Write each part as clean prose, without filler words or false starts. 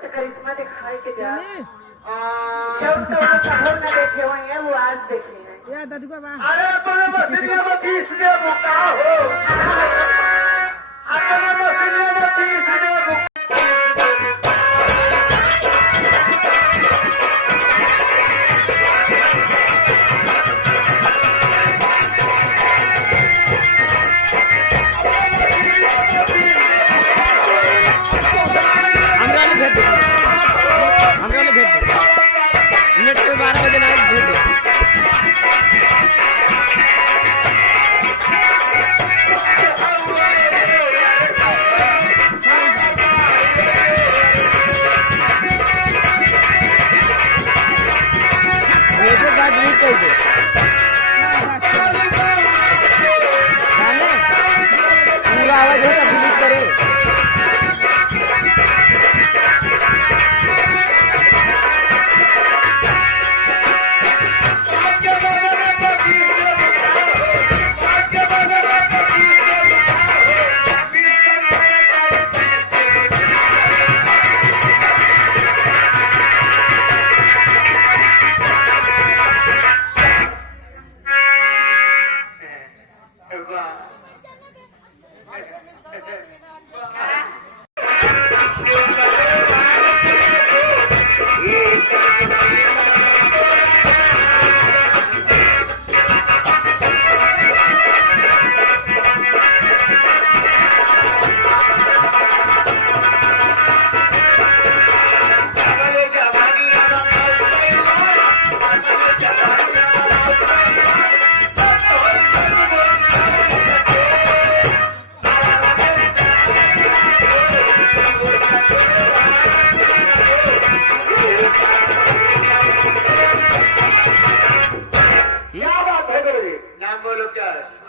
करिश्मा दिखाई के जा जब तो वो न देखे हुए हैं वो आज देखे हैं या दादू बाबा अरे अपने मसीने में 30 ने बुका हो अपने मसीने में 30 ने बुका मिनट पे 12 बजे नाइट भेज दो। पूरा आवाज होगा डिलीट करे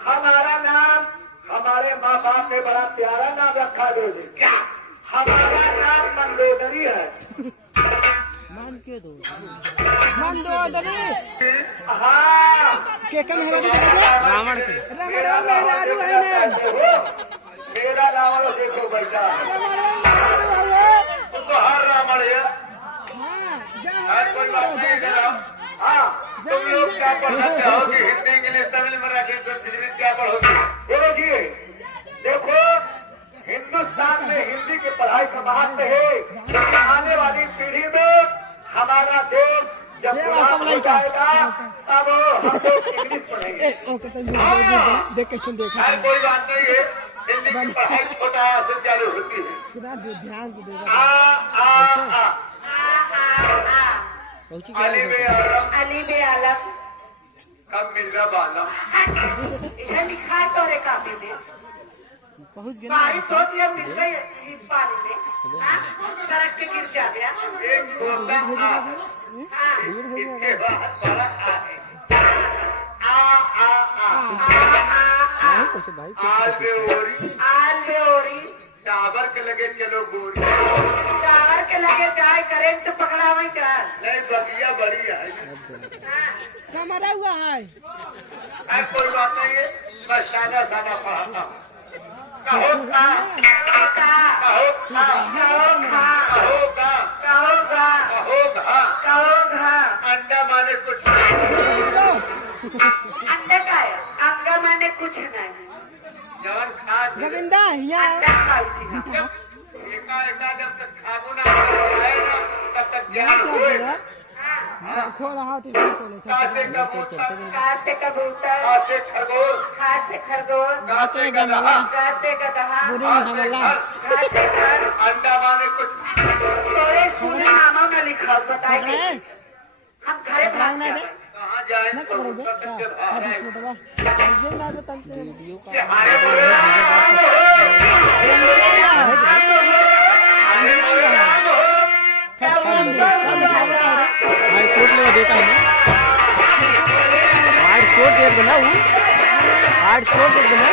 हमारा नाम हमारे माँ बाप ने बड़ा प्यारा नाम रखा दो जी क्या हमारा नाम मंदोदरी है मान के दो मंदोदरी हाँ के कम है रावण के मेरा रावण देखो बेटा तो हर रावण है कोई बात नहीं करो हाँ तुम लोग क्या पढ़ सकते हो कि हिंदी इंग्लिश तमिल मराठी संस्कृत क्या पढ़ोगे बोलो जी देखो हिंदुस्तान में हिंदी की पढ़ाई का महत्व है आने वाली पीढ़ी में हमारा देश जब हो जाएगा तब हम लोग इंग्लिश पढ़ेंगे देख कैसे देखा कोई बात नहीं है हिंदी की पढ़ाई छोटा से चालू होती है ध्यान से देखा अली बे आलम कब मिल रहा बालम इधर लिखा है तोरे काफी में पहुंच गया बारिश होती है मिल गई पानी में सड़क पे गिर जा गया एक इसके बाद बड़ा है आल बेओरी टावर के लगे चलो गोरी टावर के लगे जाए करेंट पकड़ा हुई कर नहीं बगिया बड़ी है मरा हुआ है कोई बात नहीं है बस सादा सादा पढ़ाता कहो का कहो का कहो का कहो का कहो गा कहो का कहो गा अंडा माने कुछ अंडे का है अंगा मैंने कुछ नहीं जवान खा गोविंदा यहाँ अंडा खाई थी एका जब तक खाबू ना आएगा तब तक ज्ञान होएगा थोड़ा हाथ इधर कहाँ से कबूतर कहाँ से खरगोश कहाँ से खरगोश कहाँ से गधा कहाँ से गधा बुरी हमला कहाँ से घर अंडा माने कुछ तोरे स्कूल में नामों में लिखा बताइए हम घरे भाग ना जाए कहाँ जाए ना करोगे हमारे बोले राम देता है हार्ड शॉट दे देना वो हार्ड शॉट दे देना